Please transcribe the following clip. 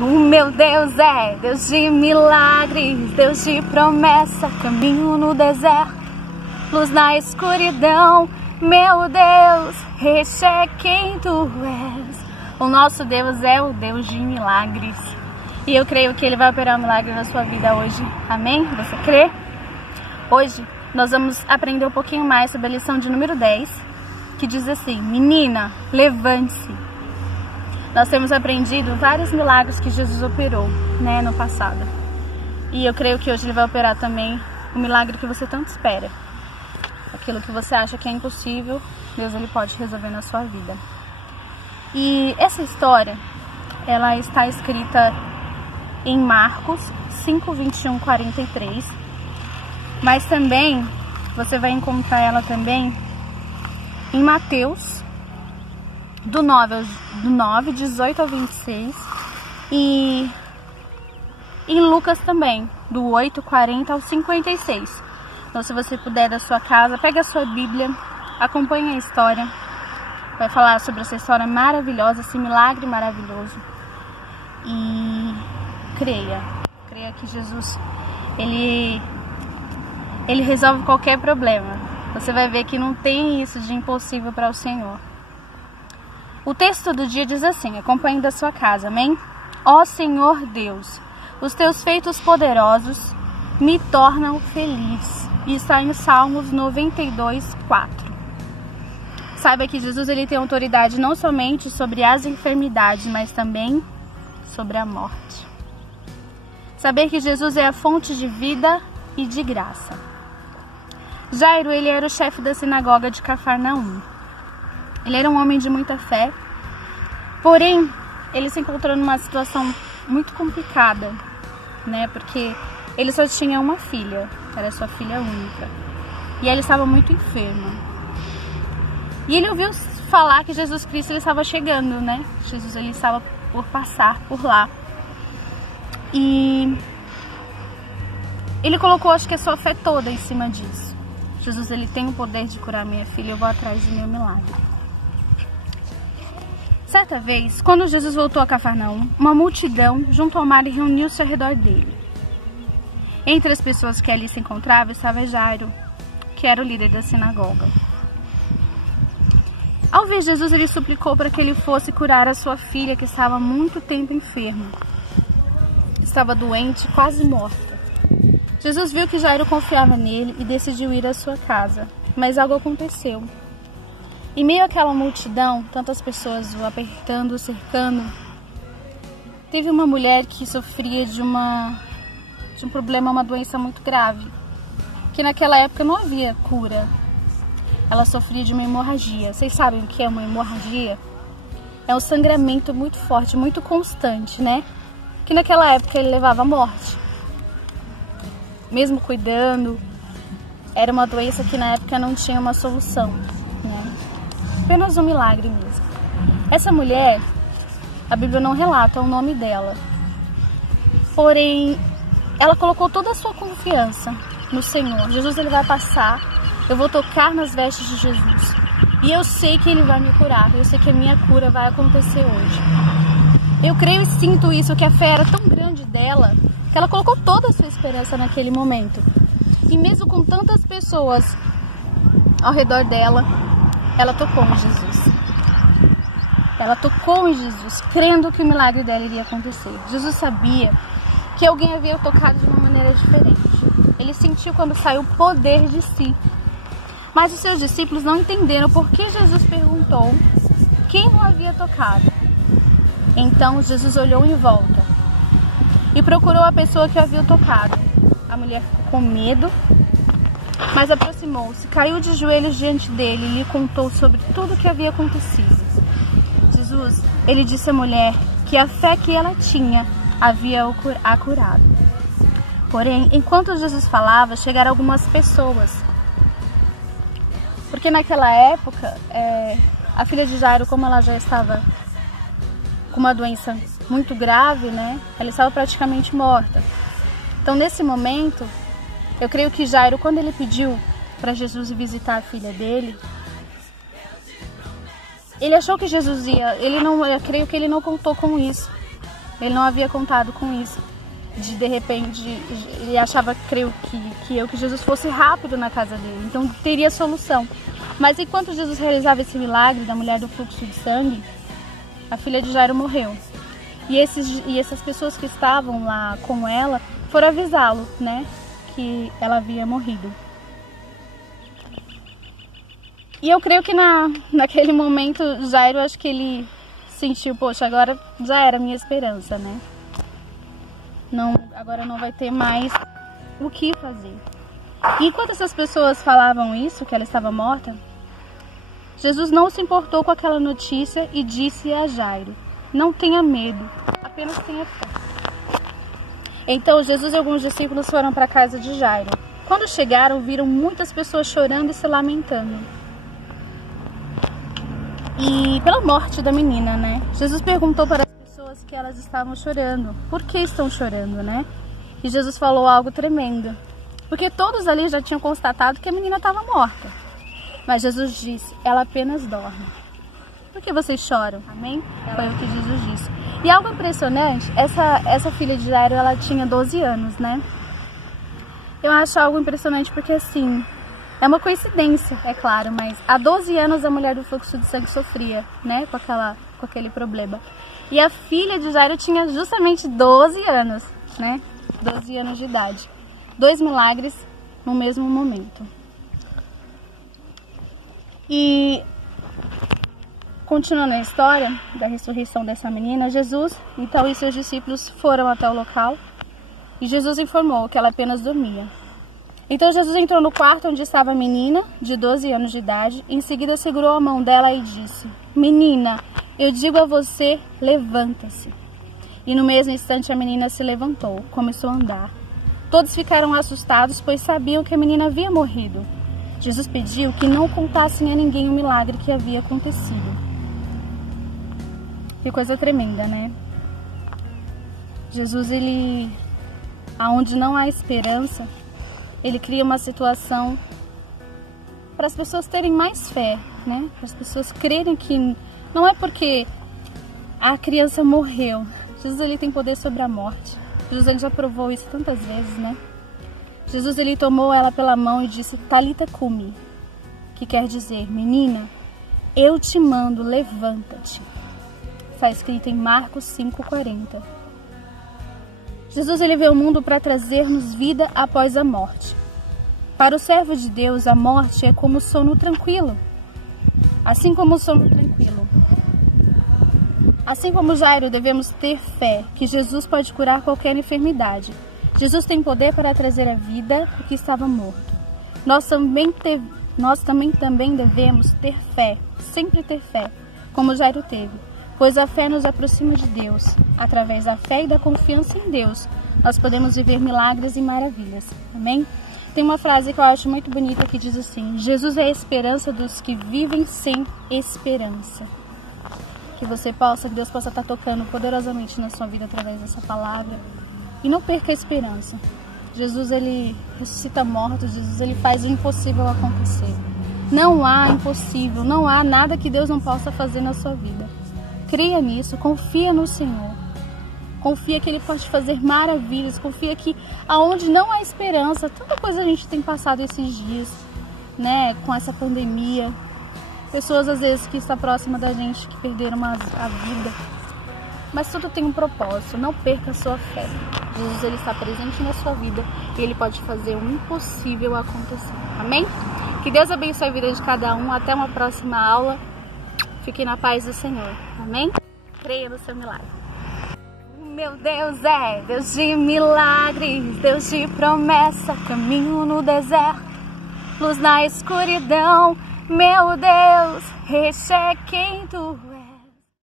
O meu Deus é Deus de milagres, Deus de promessa, caminho no deserto, luz na escuridão. Meu Deus, este é quem tu és. O nosso Deus é o Deus de milagres. E eu creio que Ele vai operar um milagre na sua vida hoje. Amém? Você crê? Hoje nós vamos aprender um pouquinho mais sobre a lição de número 10, que diz assim: menina, levante-se. Nós temos aprendido vários milagres que Jesus operou, no passado. E eu creio que hoje Ele vai operar também o milagre que você tanto espera. Aquilo que você acha que é impossível, Deus Ele pode resolver na sua vida. E essa história, ela está escrita em Marcos 5, 21, 43. Mas também, você vai encontrar ela também em Mateus, do 9, 18 ao 26, e em Lucas também, do 8, 40 ao 56. Então, se você puder da sua casa, pega a sua Bíblia, acompanhe a história. Vai falar sobre essa história maravilhosa, esse milagre maravilhoso. E creia que Jesus, Ele resolve qualquer problema. Você vai ver que não tem isso de impossível para o Senhor. O texto do dia diz assim, acompanhe da sua casa, amém? Ó Senhor Deus, os teus feitos poderosos me tornam feliz. E está em Salmos 92, 4. Saiba que Jesus ele tem autoridade não somente sobre as enfermidades, mas também sobre a morte. Saber que Jesus é a fonte de vida e de graça. Jairo, ele era o chefe da sinagoga de Cafarnaum. Ele era um homem de muita fé, porém, ele se encontrou numa situação muito complicada, porque ele só tinha uma filha, era sua filha única, e ela estava muito enferma. E ele ouviu falar que Jesus Cristo ele estava chegando, Jesus ele estava por passar por lá. E ele colocou, acho que a sua fé toda em cima disso. Jesus ele tem o poder de curar minha filha, eu vou atrás do meu milagre. Certa vez, quando Jesus voltou a Cafarnaum, uma multidão junto ao mar reuniu-se ao redor dele. Entre as pessoas que ali se encontravam estava Jairo, que era o líder da sinagoga. Ao ver Jesus, ele suplicou para que ele fosse curar a sua filha, que estava há muito tempo enferma. Estava doente, quase morta. Jesus viu que Jairo confiava nele e decidiu ir à sua casa, mas algo aconteceu. Em meio àquela multidão, tantas pessoas o apertando, o cercando, teve uma mulher que sofria de um problema, uma doença muito grave, que naquela época não havia cura. Ela sofria de uma hemorragia. Vocês sabem o que é uma hemorragia? É um sangramento muito forte, muito constante, que naquela época ele levava à morte. Mesmo cuidando, era uma doença que na época não tinha uma solução, Apenas um milagre mesmo. Essa mulher, a Bíblia não relata o nome dela, porém, ela colocou toda a sua confiança no Senhor. Jesus ele vai passar, eu vou tocar nas vestes de Jesus e eu sei que Ele vai me curar, eu sei que a minha cura vai acontecer hoje. Eu creio e sinto isso, que a fé era tão grande dela, que ela colocou toda a sua esperança naquele momento. E mesmo com tantas pessoas ao redor dela, ela tocou em Jesus. Ela tocou em Jesus, crendo que o milagre dela iria acontecer. Jesus sabia que alguém havia tocado de uma maneira diferente. Ele sentiu quando saiu o poder de si. Mas os seus discípulos não entenderam por que Jesus perguntou quem o havia tocado. Então Jesus olhou em volta e procurou a pessoa que o havia tocado. A mulher ficou com medo, mas aproximou-se, caiu de joelhos diante dele e lhe contou sobre tudo o que havia acontecido. Jesus, ele disse à mulher que a fé que ela tinha havia a curado. Porém, enquanto Jesus falava, chegaram algumas pessoas. Porque naquela época, a filha de Jairo, como ela já estava com uma doença muito grave, ela estava praticamente morta. Então, nesse momento, eu creio que Jairo, quando ele pediu para Jesus ir visitar a filha dele, ele achou que Jesus ia, eu creio que ele não contou com isso. Ele não havia contado com isso. De repente, ele achava, creio que Jesus fosse rápido na casa dele, então teria solução. Mas enquanto Jesus realizava esse milagre da mulher do fluxo de sangue, a filha de Jairo morreu. E essas pessoas que estavam lá com ela foram avisá-lo, né, que ela havia morrido. E eu creio que naquele momento, Jairo, acho que ele sentiu, poxa, agora já era a minha esperança, né? Agora não vai ter mais o que fazer. E enquanto essas pessoas falavam isso, que ela estava morta, Jesus não se importou com aquela notícia e disse a Jairo: não tenha medo, apenas tenha fé. Então Jesus e alguns discípulos foram para a casa de Jairo. Quando chegaram, viram muitas pessoas chorando e se lamentando. E pela morte da menina, né? Jesus perguntou para as pessoas que elas estavam chorando. Por que estão chorando, né? E Jesus falou algo tremendo. Porque todos ali já tinham constatado que a menina estava morta. Mas Jesus disse: ela apenas dorme. Por que vocês choram? Amém? Foi o que Jesus disse. E algo impressionante, essa filha de Jairo, ela tinha 12 anos, né? Eu acho algo impressionante porque, assim, é uma coincidência, é claro, mas há 12 anos a mulher do fluxo de sangue sofria, né, com aquele problema. E a filha de Jairo tinha justamente 12 anos, né, 12 anos de idade. 2 milagres no mesmo momento. E, continuando a história da ressurreição dessa menina, Jesus, então, e seus discípulos foram até o local e Jesus informou que ela apenas dormia. Então Jesus entrou no quarto onde estava a menina, de 12 anos de idade, em seguida segurou a mão dela e disse: menina, eu digo a você, levanta-se. E no mesmo instante a menina se levantou, começou a andar. Todos ficaram assustados, pois sabiam que a menina havia morrido. Jesus pediu que não contassem a ninguém o milagre que havia acontecido. Que coisa tremenda, né? Jesus, ele, aonde não há esperança, ele cria uma situação para as pessoas terem mais fé, né? Para as pessoas crerem que não é porque a criança morreu. Jesus, ele tem poder sobre a morte. Jesus, ele já provou isso tantas vezes, né? Jesus, ele tomou ela pela mão e disse: Talita cumi, que quer dizer: menina, eu te mando, levanta-te. Está escrito em Marcos 5,40. Jesus, ele veio ao mundo para trazer-nos vida após a morte. Para o servo de Deus, a morte é como o sono tranquilo. Assim como o sono tranquilo. Assim como Jairo, devemos ter fé que Jesus pode curar qualquer enfermidade. Jesus tem poder para trazer à vida o que estava morto. Nós também devemos ter fé, sempre ter fé, como Jairo teve, pois a fé nos aproxima de Deus. Através da fé e da confiança em Deus, nós podemos viver milagres e maravilhas. Amém? Tem uma frase que eu acho muito bonita que diz assim: Jesus é a esperança dos que vivem sem esperança. Que Deus possa estar tocando poderosamente na sua vida através dessa palavra. E não perca a esperança. Jesus, ele ressuscita mortos. Jesus, ele faz o impossível acontecer. Não há impossível, não há nada que Deus não possa fazer na sua vida. Creia nisso, confia no Senhor. Confia que ele pode fazer maravilhas. Confia que aonde não há esperança, tanta coisa a gente tem passado esses dias, né, com essa pandemia. Pessoas, às vezes, que estão próximas da gente, que perderam a vida. Mas tudo tem um propósito, não perca a sua fé. Jesus, ele está presente na sua vida e ele pode fazer o impossível acontecer. Amém? Que Deus abençoe a vida de cada um. Até uma próxima aula. Fique na paz do Senhor. Amém? Creia no seu milagre. Meu Deus é Deus de milagres, Deus de promessa, caminho no deserto, luz na escuridão. Meu Deus, recheque em tu